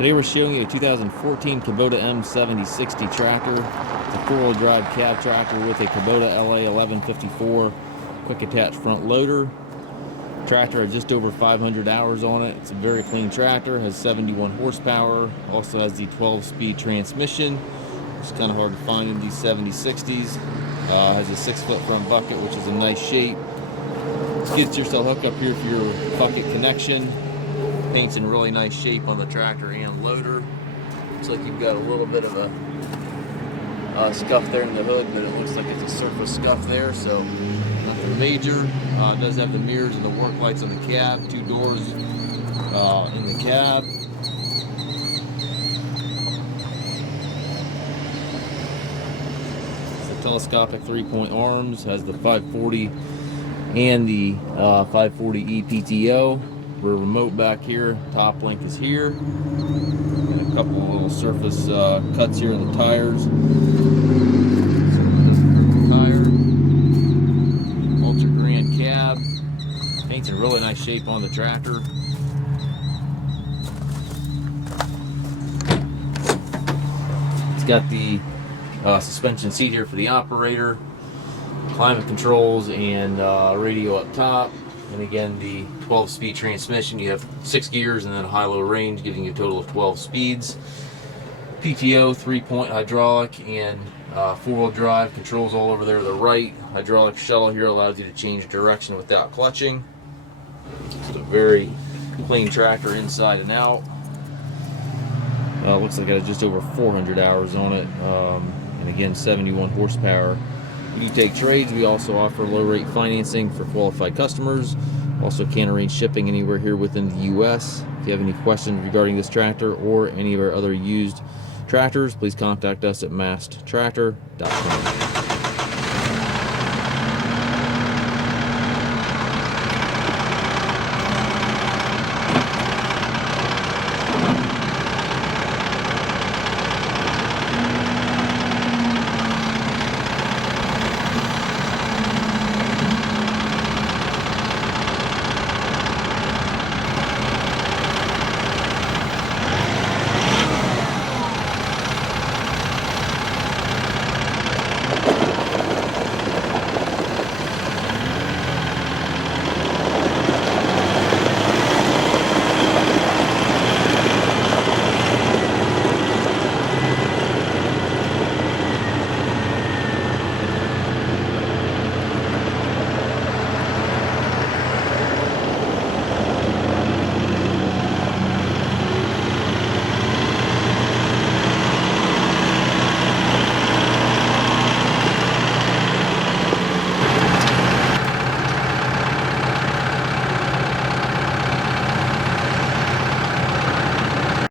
Today we're showing you a 2014 Kubota M7060 tractor. It's a four-wheel drive cab tractor with a Kubota LA 1154 quick attach front loader. Tractor has just over 500 hours on it. It's a very clean tractor, has 71 horsepower, also has the 12-speed transmission. It's kind of hard to find in these 7060s. Has a 6-foot front bucket, which is a nice shape. Skid steer style hookup here for your bucket connection. Paint's in really nice shape on the tractor and loader. Looks like you've got a little bit of a scuff there in the hood, but it looks like it's a surface scuff there, so nothing major. It does have the mirrors and the work lights on the cab, 2 doors in the cab. It's a telescopic 3-point arms, has the 540 and the 540E PTO. We're remote back here. Top link is here. And a couple of little surface cuts here in the tires. Ultra Grand cab. Paint's in really nice shape on the tractor. It's got the suspension seat here for the operator, climate controls, and radio up top. And again, the 12-speed transmission. You have 6 gears and then a high-low range, giving you a total of 12 speeds. PTO 3-point hydraulic and 4-wheel drive. Controls all over there to the right. Hydraulic shuttle here allows you to change direction without clutching. It's a very clean tractor inside and out. Looks like it has just over 400 hours on it. And again, 71 horsepower. We do take trades. We also offer low-rate financing for qualified customers. Also can arrange shipping anywhere here within the U.S. If you have any questions regarding this tractor or any of our other used tractors, please contact us at masttractor.com.